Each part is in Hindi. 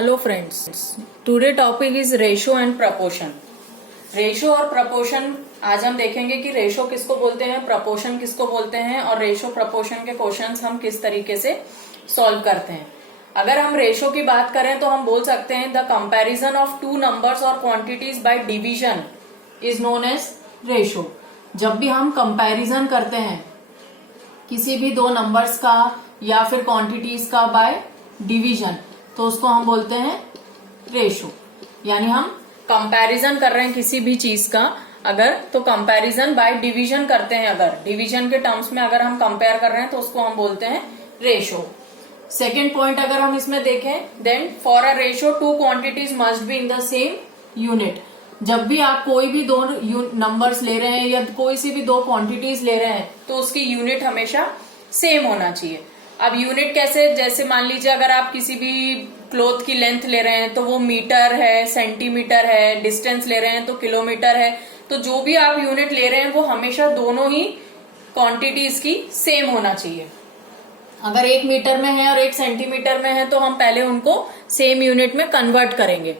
Hello friends, today topic is ratio and proportion. Ratio और प्रपोर्शन आज हम देखेंगे कि रेशो किसको बोलते हैं, प्रपोर्शन किसको बोलते हैं और रेशो प्रपोर्शन के क्वेश्चंस हम किस तरीके से सॉल्व करते हैं। अगर हम रेशो की बात करें तो हम बोल सकते हैं the comparison of two numbers और quantities by division is known as ratio. जब भी हम कंपैरिजन करते हैं किसी भी दो नंबर्स का या फिर क्वांटिटीज का बाय डिवीजन तो उसको हम बोलते हैं रेशो। यानी हम कंपैरिजन कर रहे हैं किसी भी चीज का अगर तो कंपैरिजन बाय डिवीजन करते हैं, अगर डिवीजन के टर्म्स में अगर हम कंपेयर कर रहे हैं तो उसको हम बोलते हैं रेशो। सेकेंड पॉइंट अगर हम इसमें देखें then for a ratio two quantities must be in the same unit. जब भी आप कोई भी दो नंबर्स ले रहे हैं या कोई सी भी दो क्वांटिटीज ले रहे हैं तो उसकी यूनिट हमेशा सेम होना चाहिए। अब यूनिट कैसे, जैसे मान लीजिए अगर आप किसी भी क्लॉथ की लेंथ ले रहे हैं तो वो मीटर है, सेंटीमीटर है, डिस्टेंस ले रहे हैं तो किलोमीटर है, तो जो भी आप यूनिट ले रहे हैं वो हमेशा दोनों ही क्वांटिटीज की सेम होना चाहिए। अगर 1 मीटर में है और 1 सेंटीमीटर में है तो हम पहले उनको सेम यूनिट में कन्वर्ट करेंगे।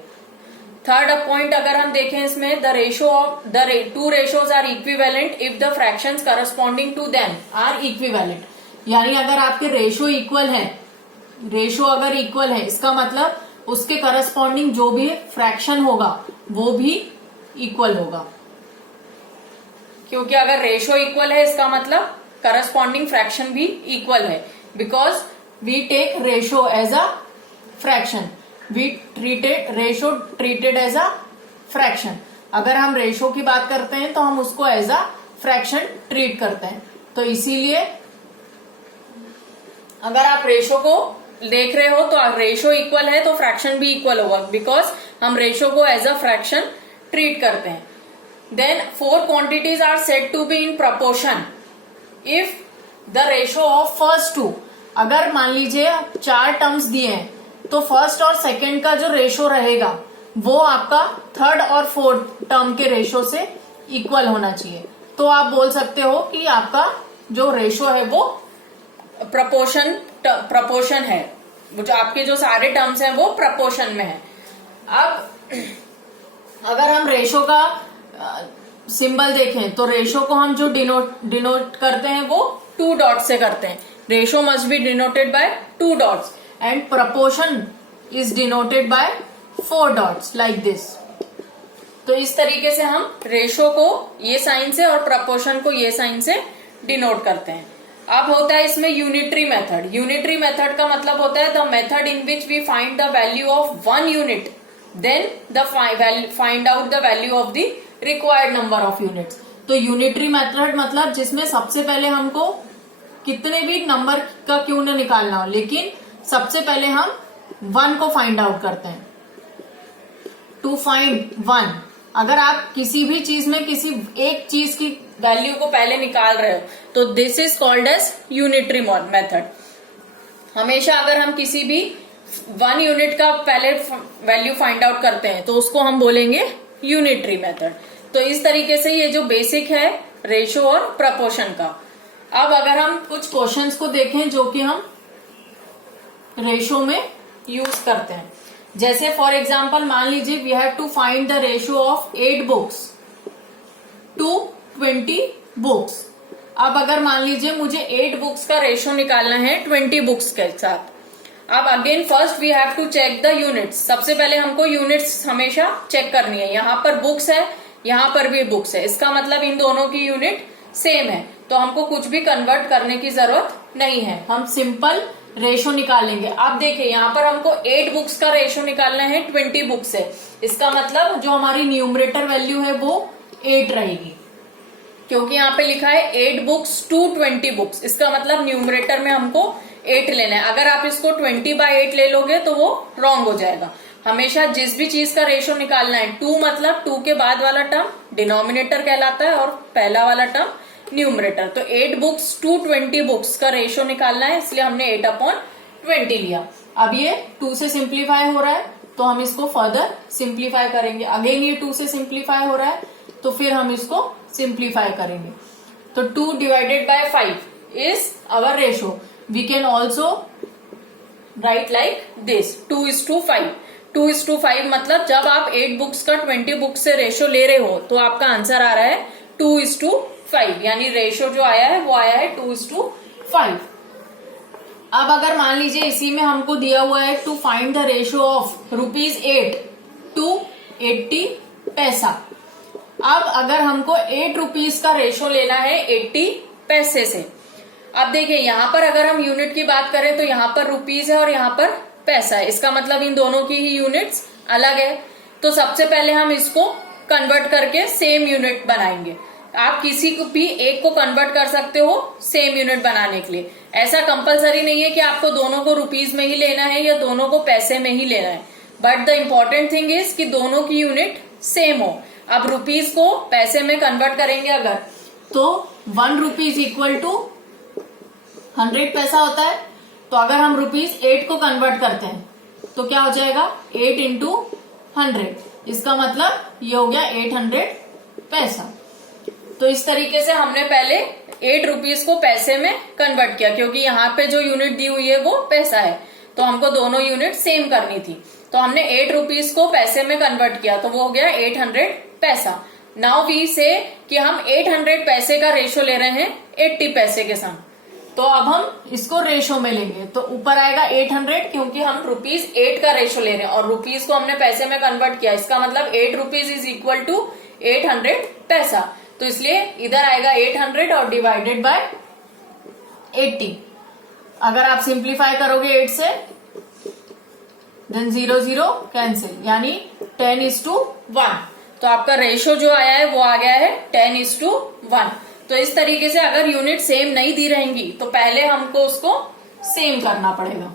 थर्ड पॉइंट अगर हम देखें इसमें the ratio of the two ratios are equivalent if the fractions corresponding to them are equivalent. यानी अगर आपके रेशो इक्वल है, रेशो अगर इक्वल है इसका मतलब उसके करस्पॉन्डिंग जो भी फ्रैक्शन होगा वो भी इक्वल होगा, क्योंकि अगर रेशो इक्वल है इसका मतलब करस्पॉन्डिंग फ्रैक्शन भी इक्वल है। Because we take ratio as a fraction, we treated ratio treated as a fraction. अगर हम रेशो की बात करते हैं तो हम उसको एज अ फ्रैक्शन ट्रीट करते हैं। तो इसीलिए अगर आप रेशो को देख रहे हो तो रेशो इक्वल है तो फ्रैक्शन भी इक्वल होगा, बिकॉज हम रेशो को एज अ फ्रैक्शन ट्रीट करते हैं। Then 4 quantities are said to be in proportion if the ratio of first two. अगर मान लीजिए 4 टर्म्स दिए हैं तो फर्स्ट और सेकंड का जो रेशो रहेगा वो आपका थर्ड और फोर्थ टर्म के रेशो से इक्वल होना चाहिए। तो आप बोल सकते हो कि आपका जो रेशो है वो प्रपोर्शन है, जो आपके जो सारे टर्म्स हैं वो प्रपोर्शन में है। अब अगर हम रेशो का सिंबल देखें तो रेशो को हम जो डिनोट करते हैं वो 2 डॉट से करते हैं। Ratio must be denoted by 2 dots and proportion is denoted by 4 dots like this. तो इस तरीके से हम रेशो को ये साइन से और प्रपोर्शन को ये साइन से डिनोट करते हैं। अब होता है इसमें यूनिटरी मेथड। यूनिटरी मेथड का मतलब होता है the method in which we find the value of 1 unit then the find out the value of the required number of units. तो यूनिटरी मेथड मतलब जिसमें सबसे पहले हमको कितने भी नंबर का क्यों न निकालना हो, लेकिन सबसे पहले हम 1 को फाइंड आउट करते हैं। टू फाइंड 1, अगर आप किसी भी चीज में किसी एक चीज की वैल्यू को पहले निकाल रहे हो तो this is called as unitary method. हमेशा अगर हम किसी भी 1 यूनिट का पहले वैल्यू फाइंड आउट करते हैं तो उसको हम बोलेंगे यूनिटरी मेथड। तो इस तरीके से ये जो बेसिक है रेशो और प्रपोर्शन का। अब अगर हम कुछ क्वेश्चंस को देखें जो कि हम रेशो में यूज करते हैं, जैसे फॉर एग्जाम्पल मान लीजिए we have to find the ratio of 8 books to 20 books. अब अगर मान लीजिए मुझे 8 बुक्स का रेशो निकालना है 20 बुक्स के साथ। अब again first we have to check the units. सबसे पहले हमको यूनिट्स हमेशा चेक करनी है। यहाँ पर बुक्स है, यहाँ पर भी बुक्स है, इसका मतलब इन दोनों की यूनिट सेम है, तो हमको कुछ भी कन्वर्ट करने की जरूरत नहीं है, हम सिंपल रेशो निकालेंगे। आप देखिए यहाँ पर हमको 8 बुक्स का रेशो निकालना है 20 बुक्स है, इसका मतलब जो हमारी न्यूमरेटर वैल्यू है वो 8 रहेगी, क्योंकि यहाँ पे लिखा है 8 बुक्स टू 20 बुक्स। इसका मतलब न्यूमरेटर में हमको 8 लेना है। अगर आप इसको 20/8 ले लोगे तो वो रॉन्ग हो जाएगा। हमेशा जिस भी चीज का रेशो निकालना है 2 मतलब 2 के बाद वाला टर्म डिनोमिनेटर कहलाता है और पहला वाला टर्म न्यूमरेटर। तो 8 बुक्स टू 20 बुक्स का रेशो निकालना है, इसलिए हमने 8/20 लिया। अब ये 2 से सिंप्लीफाई हो रहा है तो हम इसको फर्दर सिंप्लीफाई करेंगे। अगेन ये 2 से सिंप्लीफाई हो रहा है तो फिर हम इसको सिंप्लीफाई करेंगे। तो 2 divided by 5 is our ratio. We can also write like this 2:5 2:5 मतलब जब आप 8 बुक्स का 20 बुक्स से रेशो ले रहे हो तो आपका आंसर आ रहा है 2:5, यानी रेशो जो आया है वो आया है 2:5। अब अगर मान लीजिए इसी में हमको दिया हुआ है to find the ratio of ₹8 to 80 पैसा। अब अगर हमको 8 रुपीज का रेशो लेना है 80 पैसे से। अब देखिए यहाँ पर अगर हम यूनिट की बात करें तो यहाँ पर रुपीज है और यहाँ पर पैसा है, इसका मतलब इन दोनों की ही यूनिट्स अलग है। तो सबसे पहले हम इसको कन्वर्ट करके सेम यूनिट बनाएंगे। आप किसी को भी एक को कन्वर्ट कर सकते हो सेम यूनिट बनाने के लिए। ऐसा कंपलसरी नहीं है कि आपको दोनों को रुपीज में ही लेना है या दोनों को पैसे में ही लेना है, but the important thing is कि दोनों की यूनिट सेम हो। अब रुपीज को पैसे में कन्वर्ट करेंगे अगर, तो 1 रुपीज इक्वल टू 100 पैसा होता है। तो अगर हम ₹8 को कन्वर्ट करते हैं तो क्या हो जाएगा 8 इंटू 100, इसका मतलब ये हो गया 800 पैसा। तो इस तरीके से हमने पहले 8 रुपीज को पैसे में कन्वर्ट किया, क्योंकि यहाँ पे जो यूनिट दी हुई है वो पैसा है, तो हमको दोनों यूनिट सेम करनी थी। तो हमने 8 रुपीज को पैसे में कन्वर्ट किया तो वो हो गया 800 पैसा। नाउ वी से कि हम 800 पैसे का रेशो ले रहे हैं 80 पैसे के संग, तो अब हम इसको रेशो में लेंगे तो ऊपर आएगा 800, क्योंकि हम ₹8 का रेशो ले रहे हैं और रुपीज को हमने पैसे में कन्वर्ट किया, इसका मतलब 8 रुपीज इज इक्वल टू 800 पैसा। तो इसलिए इधर आएगा 800 और डिवाइडेड बाय 80। अगर आप सिंप्लीफाई करोगे 8 से देन 0 0 कैंसिल, यानी 10:1। तो आपका रेशो जो आया है वो आ गया है 10:1। तो इस तरीके से अगर यूनिट सेम नहीं दी रहेंगी तो पहले हमको उसको सेम करना पड़ेगा।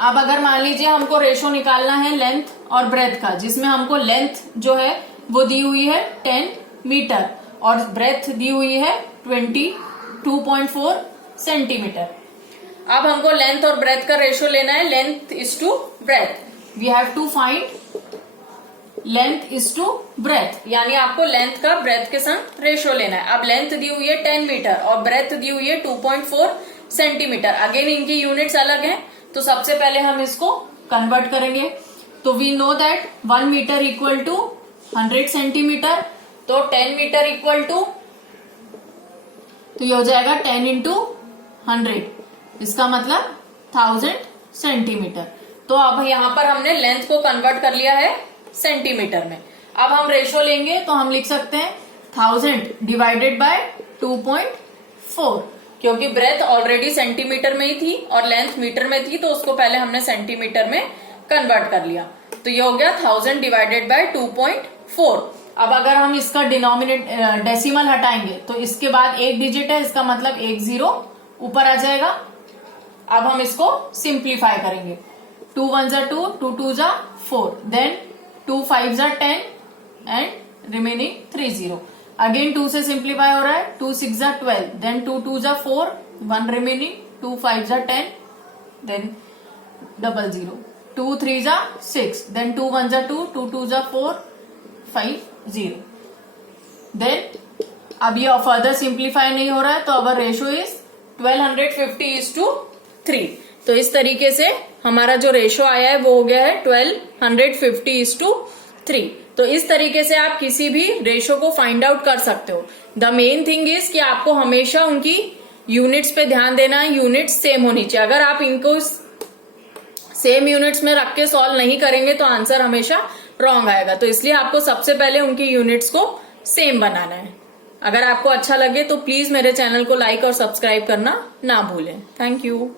अब अगर मान लीजिए हमको रेशो निकालना है लेंथ और ब्रेथ का, जिसमें हमको लेंथ जो है वो दी हुई है 10 मीटर और ब्रेथ दी हुई है 22.4 सेंटीमीटर। अब हमको लेंथ और ब्रेथ का रेशो लेना है length is to breadth. We have to find length is to breadth, यानी आपको लेंथ का ब्रेथ के संग रेशो लेना है। अब लेंथ दी हुई है 10 मीटर और ब्रेथ दी हुई है 2.4 सेंटीमीटर। अगेन इनकी यूनिट्स अलग हैं, तो सबसे पहले हम इसको कन्वर्ट करेंगे। तो we know that 1 metre equal to 100 centimetre, तो 10 मीटर इक्वल टू, तो ये हो जाएगा 10 इंटू 100, इसका मतलब 1000 सेंटीमीटर। तो अब यहाँ पर हमने लेंथ को कन्वर्ट कर लिया है सेंटीमीटर में। अब हम रेशो लेंगे तो हम लिख सकते हैं 1000 डिवाइडेड बाय 2.4, क्योंकि ब्रेथ ऑलरेडी सेंटीमीटर में ही थी और लेंथ मीटर में थी, तो उसको पहले हमने सेंटीमीटर में कन्वर्ट कर लिया। तो ये हो गया 1000 डिवाइडेड बाय 2.4। अब अगर हम इसका डेसिमल हटाएंगे तो इसके बाद एक डिजिट है, इसका मतलब 1 0 ऊपर आ जाएगा। अब हम इसको सिंप्लीफाई करेंगे। 2 1 जा 2, 2 2 जा 4, देन 2 5 जा 10 एंड रिमेनिंग 3 0। अगेन 2 से सिंप्लीफाई हो रहा है, 2 6 जा 12, देन 2 2 जा 4, 1 रिमेनिंग, 2 5 जा 10, देन 0 0, 2 3 जा 6, देन 2 1 जा 2, 2 2 जा 4, 5 0। देन अब ये फर्दर सिंप्लीफाई नहीं हो रहा है, तो अवर रेशो इज 1250:3। तो इस तरीके से हमारा जो रेशो आया है वो हो गया है 1250:3। तो इस तरीके से आप किसी भी रेशो को फाइंड आउट कर सकते हो। द मेन थिंग इज कि आपको हमेशा उनकी यूनिट्स पे ध्यान देना है, यूनिट्स सेम होनी चाहिए। अगर आप इनको सेम यूनिट्स में रख के सॉल्व नहीं करेंगे तो आंसर हमेशा रॉन्ग आएगा। तो इसलिए आपको सबसे पहले उनकी यूनिट्स को सेम बनाना है। अगर आपको अच्छा लगे तो प्लीज मेरे चैनल को लाइक और सब्सक्राइब करना ना भूलें। Thank you.